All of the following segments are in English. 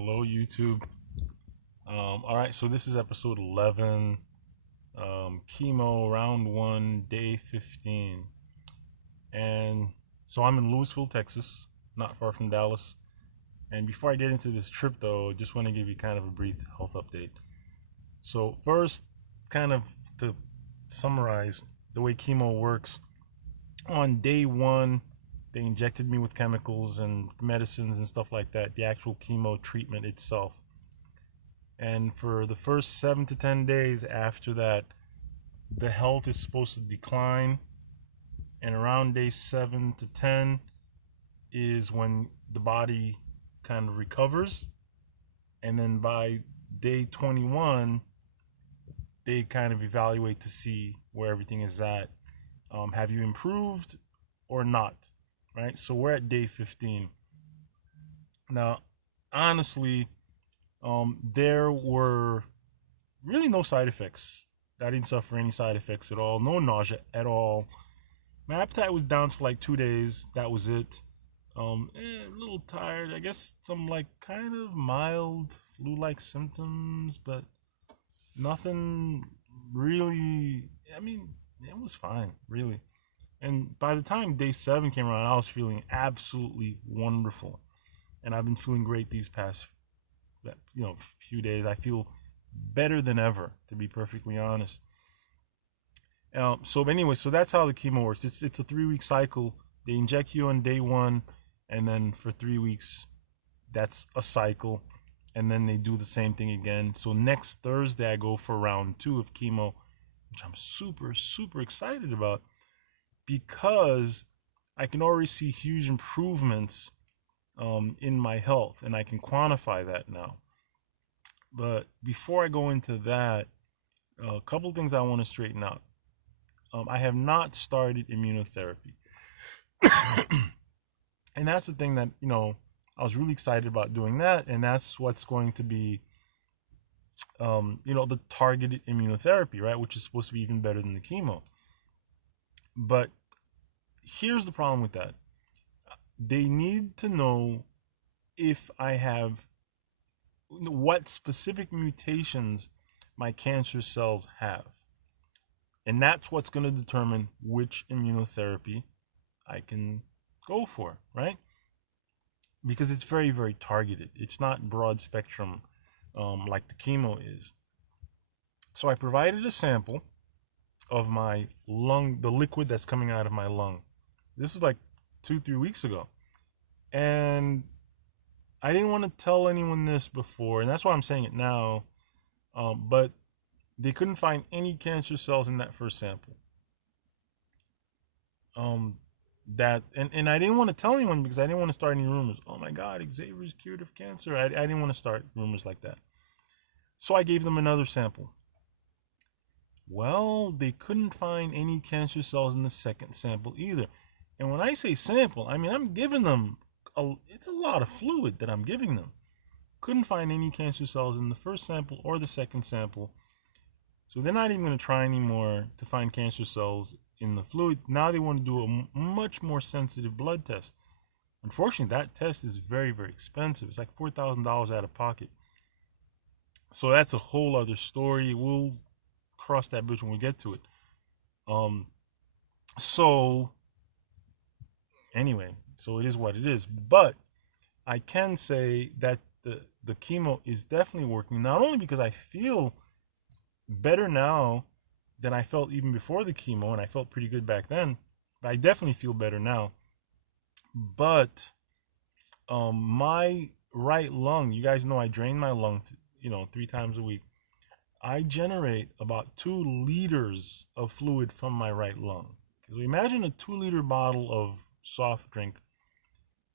Hello, YouTube. All right, so this is episode 11, chemo round 1, day 15. And so I'm in Louisville, Texas, not far from Dallas. And before I get into this trip, though, just want to give you kind of a brief health update. So, first, kind of to summarize the way chemo works, on day 1, they injected me with chemicals and medicines and stuff like that, the actual chemo treatment itself. And for the first 7 to 10 days after that, the health is supposed to decline. And around day 7 to 10 is when the body kind of recovers. And then by day 21, they kind of evaluate to see where everything is at. Have you improved or not? Right? So we're at day 15. Now, honestly, there were really no side effects. I didn't suffer any side effects at all. No nausea at all. My appetite was down for like 2 days. That was it. A little tired. I guess some like kind of mild flu-like symptoms, but nothing really. I mean, it was fine, really. And by the time day 7 came around, I was feeling absolutely wonderful, and I've been feeling great these past few days. I feel better than ever, to be perfectly honest. So anyway, so that's how the chemo works. It's a 3-week cycle. They inject you on day 1, and then for 3 weeks, that's a cycle, and then they do the same thing again. So next Thursday, I go for round 2 of chemo, which I'm super excited about, because I can already see huge improvements in my health, and I can quantify that now. But before I go into that, a couple things I want to straighten out. I have not started immunotherapy. And that's the thing that, I was really excited about doing that. And that's what's going to be, the targeted immunotherapy, right? Which is supposed to be even better than the chemo. But here's the problem with that. They need to know if I have what specific mutations my cancer cells have. And that's what's going to determine which immunotherapy I can go for, right? Because it's very, very targeted. It's not broad spectrum like the chemo is. So I provided a sample of my lung, the liquid that's coming out of my lung. This was like 2-3 weeks ago. And I didn't want to tell anyone this before, and that's why I'm saying it now. But they couldn't find any cancer cells in that first sample. And I didn't want to tell anyone because I didn't want to start any rumors. Oh my God, Xavier's cured of cancer. I didn't want to start rumors like that. So I gave them another sample. Well, they couldn't find any cancer cells in the second sample either. And when I say sample, I mean I'm giving them it's a lot of fluid that I'm giving them. Couldn't find any cancer cells in the first sample or the second sample. So they're not even going to try anymore to find cancer cells in the fluid. Now they want to do a much more sensitive blood test. Unfortunately, that test is very, very expensive. It's like $4,000 out of pocket. So that's a whole other story. We'll cross that bridge when we get to it. So anyway, so it is what it is. But I can say that the chemo is definitely working, not only because I feel better now than I felt even before the chemo, and I felt pretty good back then, but I definitely feel better now. But my right lung, you guys know I drain my lung 3 times a week. I generate about 2 liters of fluid from my right lung. So imagine a 2-liter bottle of soft drink.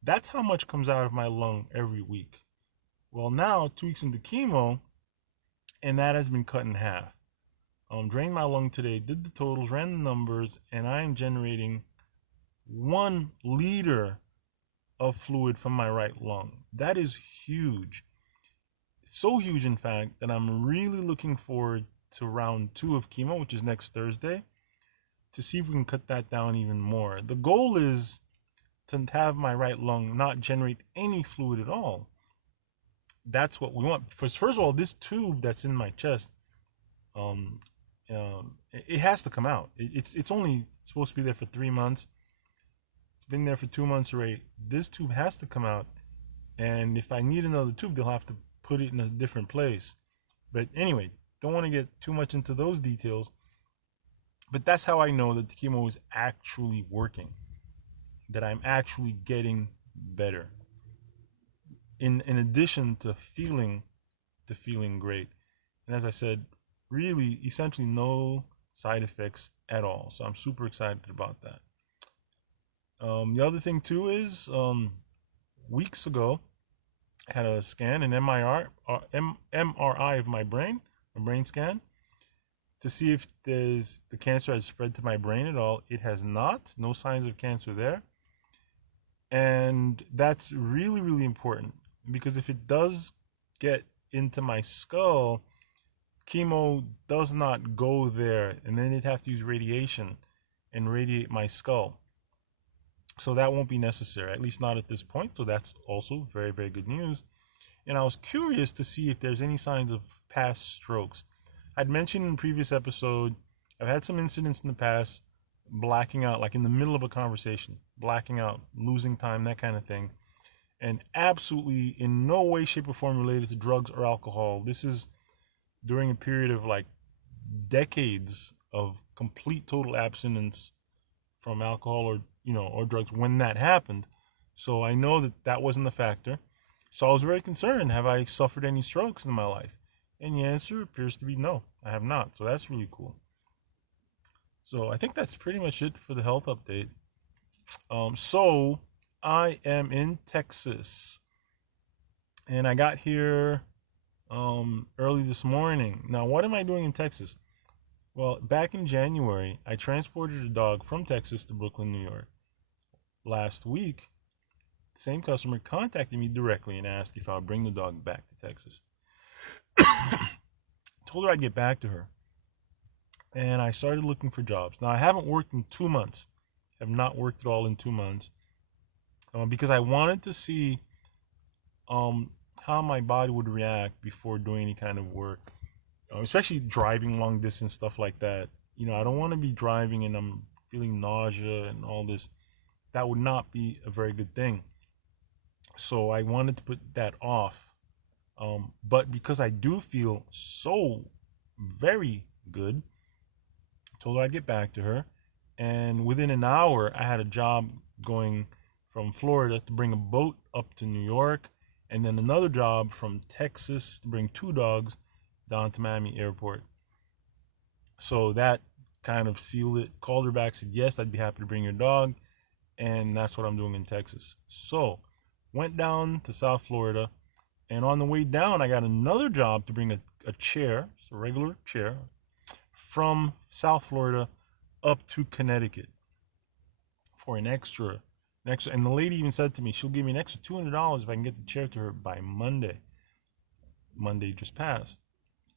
That's how much comes out of my lung every week. Well, now 2 weeks into chemo, and that has been cut in half. Drained my lung today, did the totals, ran the numbers, and I am generating 1 liter of fluid from my right lung. That is huge. So huge, in fact, that I'm really looking forward to round 2 of chemo, which is next Thursday, to see if we can cut that down even more. The goal is to have my right lung not generate any fluid at all. that's what we want. First of all, this tube that's in my chest, um, it has to come out. It's only supposed to be there for 3 months. It's been there for 2 months already. This tube has to come out, and if I need another tube, they'll have to put it in a different place. But anyway, don't want to get too much into those details. But that's how I know that the chemo is actually working, that I'm actually getting better. In addition to feeling great. And as I said, really essentially no side effects at all. So I'm super excited about that. The other thing too is weeks ago I had a scan, an MRI of my brain, a brain scan, to see if the cancer has spread to my brain at all. It has not. No signs of cancer there. And that's really, really important, because if it does get into my skull, chemo does not go there, and then it'd have to use radiation and radiate my skull. So that won't be necessary, at least not at this point. So that's also very, very good news. And I was curious to see if there's any signs of past strokes. I'd mentioned in a previous episode, I've had some incidents in the past, blacking out, like in the middle of a conversation, blacking out, losing time, that kind of thing. And absolutely in no way, shape, or form related to drugs or alcohol. This is during a period of like decades of complete total abstinence from alcohol or drugs when that happened. So I know that wasn't a factor. So I was very concerned. Have I suffered any strokes in my life? And the answer appears to be no, I have not. So that's really cool. So I think that's pretty much it for the health update. So I am in Texas, and I got here early this morning. Now, what am I doing in Texas? Well, back in January, I transported a dog from Texas to Brooklyn, New York. Last week, the same customer contacted me directly and asked if I would bring the dog back to Texas. Told her I'd get back to her. And I started looking for jobs. Now, I haven't worked in 2 months. I have not worked at all in 2 months. Because I wanted to see how my body would react before doing any kind of work. Especially driving long distance, stuff like that. I don't want to be driving and I'm feeling nausea and all this. That would not be a very good thing. So I wanted to put that off. But because I do feel so very good, I told her I'd get back to her. And within an hour, I had a job going from Florida to bring a boat up to New York. And then another job from Texas to bring 2 dogs down to Miami Airport. So that kind of sealed it. Called her back, said, yes, I'd be happy to bring your dog. And that's what I'm doing in Texas. So went down to South Florida. And on the way down, I got another job to bring a chair, it's a regular chair, from South Florida up to Connecticut for an extra. And the lady even said to me, she'll give me an extra $200 if I can get the chair to her by Monday. Monday just passed.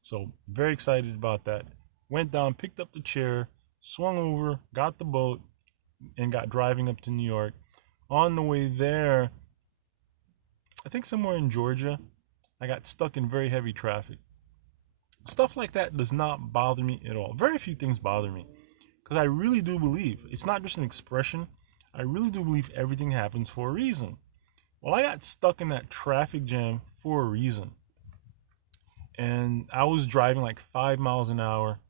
So very excited about that. Went down, picked up the chair, swung over, got the boat, and got driving up to New York. On the way there, I think somewhere in Georgia, I got stuck in very heavy traffic. Stuff like that does not bother me at all. Very few things bother me, because I really do believe, it's not just an expression, I really do believe everything happens for a reason. Well, I got stuck in that traffic jam for a reason. And I was driving like 5 miles an hour,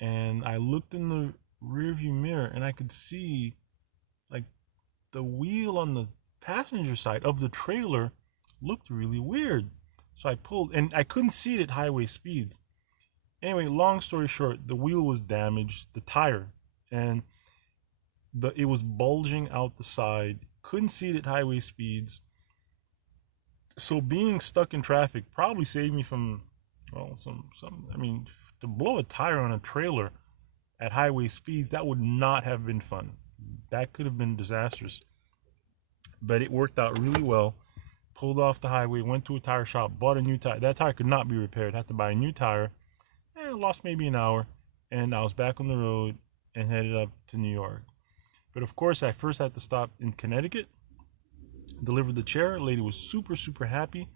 and I looked in the rearview mirror and I could see like the wheel on the passenger side of the trailer looked really weird. So I pulled, and I couldn't see it at highway speeds. Anyway, long story short, the wheel was damaged, the tire, and it was bulging out the side. Couldn't see it at highway speeds. So being stuck in traffic probably saved me from, well, to blow a tire on a trailer at highway speeds, that would not have been fun. That could have been disastrous. But it worked out really well. Pulled off the highway, went to a tire shop, bought a new tire. That tire could not be repaired. Had to buy a new tire. Lost maybe an hour, and I was back on the road and headed up to New York. But of course, I first had to stop in Connecticut, delivered the chair. The lady was super, super happy.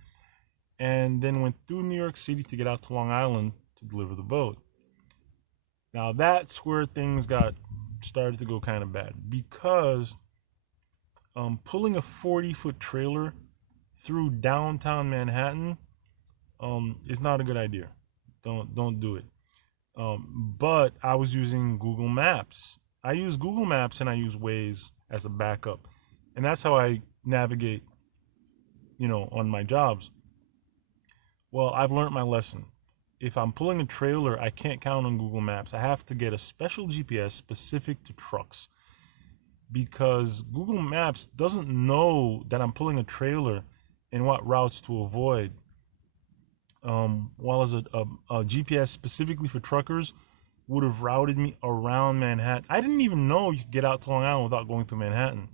and then went through New York City to get out to Long Island to deliver the boat. Now that's where things got started to go kind of bad, because pulling a 40-foot trailer through downtown Manhattan is not a good idea. Don't do it. But I was using Google Maps. I use Google Maps and I use Waze as a backup, and that's how I navigate, on my jobs. Well, I've learned my lesson. If I'm pulling a trailer, I can't count on Google Maps. I have to get a special GPS specific to trucks, because Google Maps doesn't know that I'm pulling a trailer and what routes to avoid. While as a GPS specifically for truckers would have routed me around Manhattan. I didn't even know you could get out to Long Island without going through Manhattan.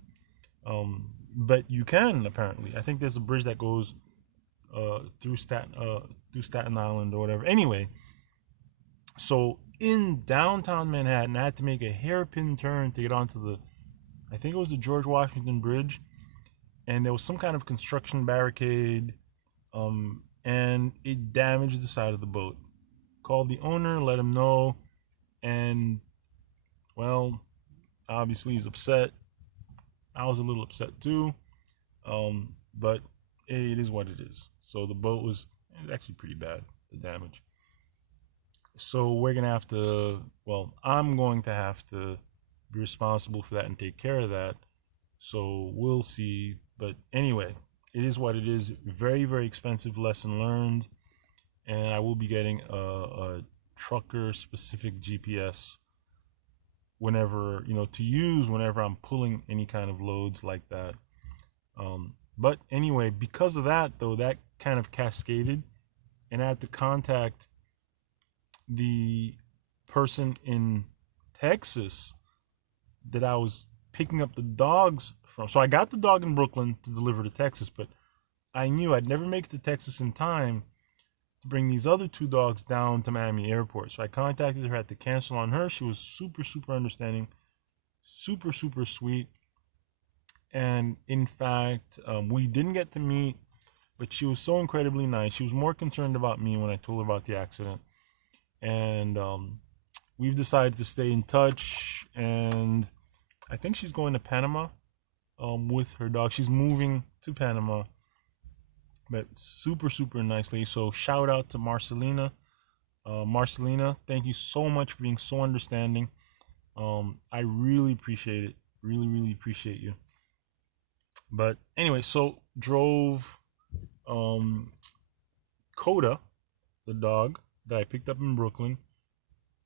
But you can, apparently. I think there's a bridge that goes through Staten Island or whatever. Anyway, so in downtown Manhattan, I had to make a hairpin turn to get onto I think it was the George Washington Bridge, and there was some kind of construction barricade, and it damaged the side of the boat. Called the owner, let him know, and, well, obviously he's upset. I was a little upset too, but it is what it is. So the boat was actually pretty bad, the damage. So we're going to have to, I'm going to have to be responsible for that and take care of that. So we'll see. But anyway, it is what it is. Very, very expensive lesson learned. And I will be getting a trucker-specific GPS whenever, to use whenever I'm pulling any kind of loads like that. But anyway, because of that, though, that kind of cascaded, and I had to contact the person in Texas that I was picking up the dogs from. So I got the dog in Brooklyn to deliver to Texas, but I knew I'd never make it to Texas in time to bring these other two dogs down to Miami Airport. So I contacted her, had to cancel on her. She was super, super understanding, super, super sweet. And in fact, we didn't get to meet, but she was so incredibly nice. She was more concerned about me when I told her about the accident. And we've decided to stay in touch. And I think she's going to Panama with her dog. She's moving to Panama, but super, super nicely. So shout out to Marcelina. Marcelina, thank you so much for being so understanding. I really appreciate it. Really, really appreciate you. But anyway, so drove Coda, the dog that I picked up in Brooklyn,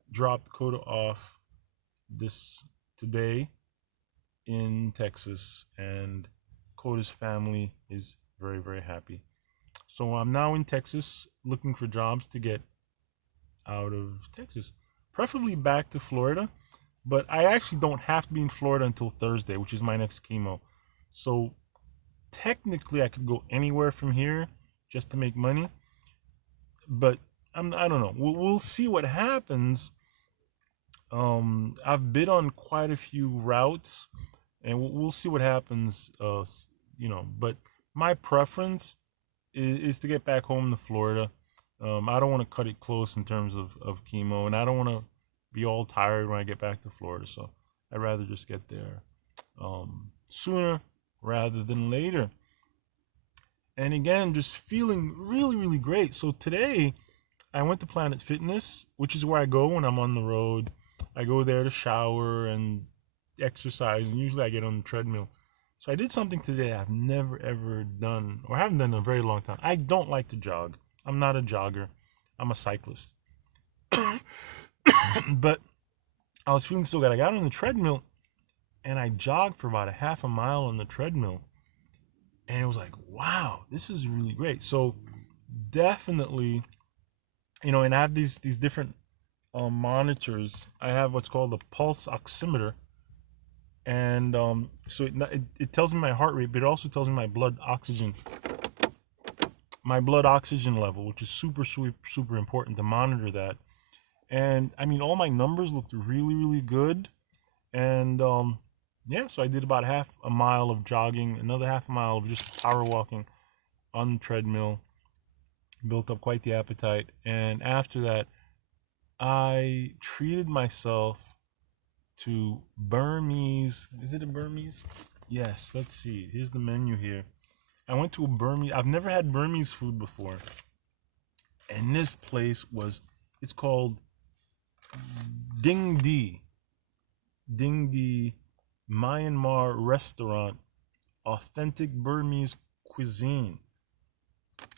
dropped Coda off today in Texas, and Coda's family is very, very happy. So I'm now in Texas looking for jobs to get out of Texas, preferably back to Florida, but I actually don't have to be in Florida until Thursday, which is my next chemo. So technically I could go anywhere from here just to make money, but I don't know. We'll see what happens. I've bid on quite a few routes, and we'll see what happens. But my preference is to get back home to Florida. I don't want to cut it close in terms of chemo, and I don't want to be all tired when I get back to Florida. So I'd rather just get there sooner rather than later. And again, just feeling really, really great. So today I went to Planet Fitness, which is where I go when I'm on the road. I go there to shower and exercise, and usually I get on the treadmill. So I did something today I've never, ever done, or haven't done in a very long time. I don't like to jog. I'm not a jogger. I'm a cyclist. But I was feeling so good. I got on the treadmill, and I jogged for about a half a mile on the treadmill. And it was like, wow, this is really great. So definitely, and I have these different monitors. I have what's called a pulse oximeter. And so it tells me my heart rate, but it also tells me my blood oxygen level, which is super, super, super important to monitor that. And I mean, all my numbers looked really, really good. And so I did about half a mile of jogging, another half a mile of just power walking on the treadmill. built up quite the appetite. And after that, I treated myself to Burmese. Is it a Burmese? Yes, let's see. Here's the menu here. I went to a Burmese. I've never had Burmese food before. And this place it's called Ding Di. Ding Di Myanmar restaurant, authentic Burmese cuisine.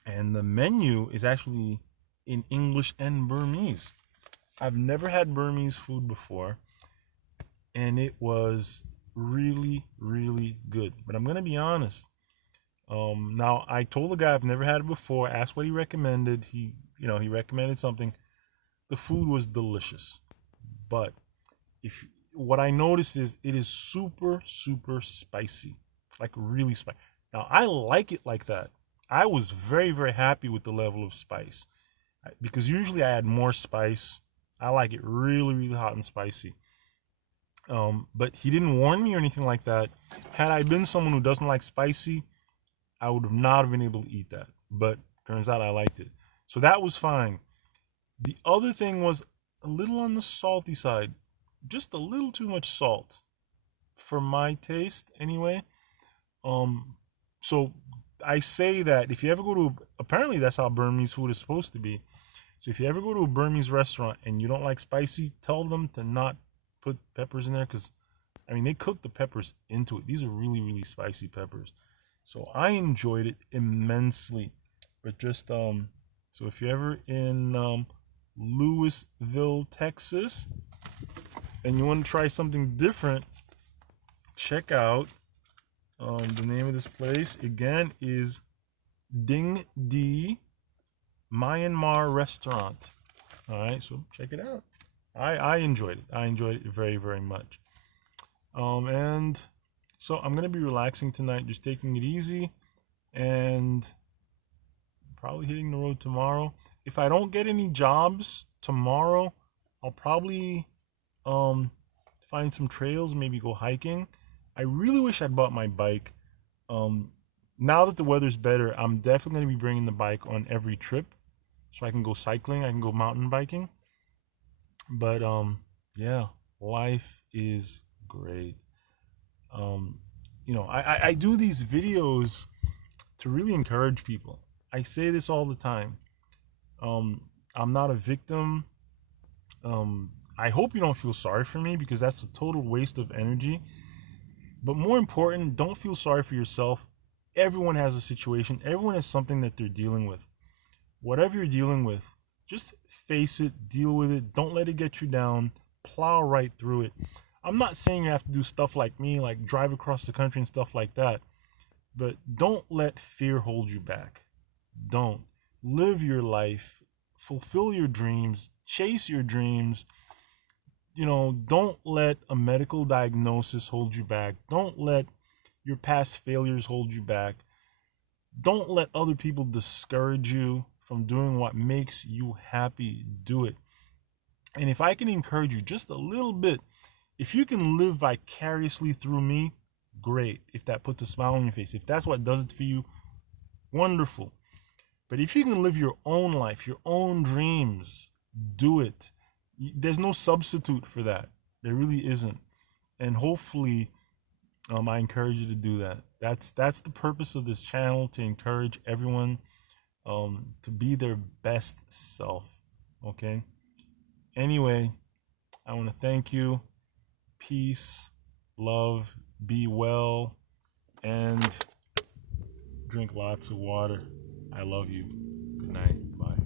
And the menu is actually in English and Burmese. I've never had Burmese food before, and it was really, really good. But I'm gonna be honest. Now I told the guy I've never had it before. Asked what he recommended. He recommended something. The food was delicious, but if what I noticed is it is super, super spicy, like really spicy. Now I like it like that. I was very, very happy with the level of spice because usually I add more spice. I like it really, really hot and spicy. But he didn't warn me or anything like that. Had I been someone who doesn't like spicy, I would not have been able to eat that. But turns out I liked it. So that was fine. The other thing was a little on the salty side. Just a little too much salt for my taste anyway. So I say that if you ever go to, apparently that's how Burmese food is supposed to be. So if you ever go to a Burmese restaurant and you don't like spicy, tell them to not put peppers in there because, I mean, they cook the peppers into it. These are really, really spicy peppers. So I enjoyed it immensely. But just, so if you're ever in Louisville, Texas, and you want to try something different, check out the name of this place. Again is Ding Di Myanmar restaurant. All right, so check it out. I enjoyed it. I enjoyed it very, very much. And so I'm gonna be relaxing tonight, just taking it easy, and probably hitting the road tomorrow. If I don't get any jobs tomorrow, I'll probably find some trails, maybe go hiking. I really wish I'd bought my bike. Now that the weather's better, I'm definitely gonna be bringing the bike on every trip, so I can go cycling, I can go mountain biking. But yeah, life is great. I do these videos to really encourage people. I say this all the time. I'm not a victim. I hope you don't feel sorry for me because that's a total waste of energy. But more important, don't feel sorry for yourself. Everyone has a situation. Everyone has something that they're dealing with. Whatever you're dealing with, just face it, deal with it. Don't let it get you down. Plow right through it. I'm not saying you have to do stuff like me, like drive across the country and stuff like that. But don't let fear hold you back. Don't. Live your life. Fulfill your dreams. Chase your dreams. Don't let a medical diagnosis hold you back. Don't let your past failures hold you back. Don't let other people discourage you from doing what makes you happy. Do it. And if I can encourage you just a little bit, if you can live vicariously through me, great. If that puts a smile on your face, if that's what does it for you, wonderful. But if you can live your own life, your own dreams, do it. There's no substitute for that. There really isn't. And hopefully, I encourage you to do that. That's the purpose of this channel, to encourage everyone to be their best self. Okay? Anyway, I want to thank you. Peace, love, be well, and drink lots of water. I love you. Good night. Bye.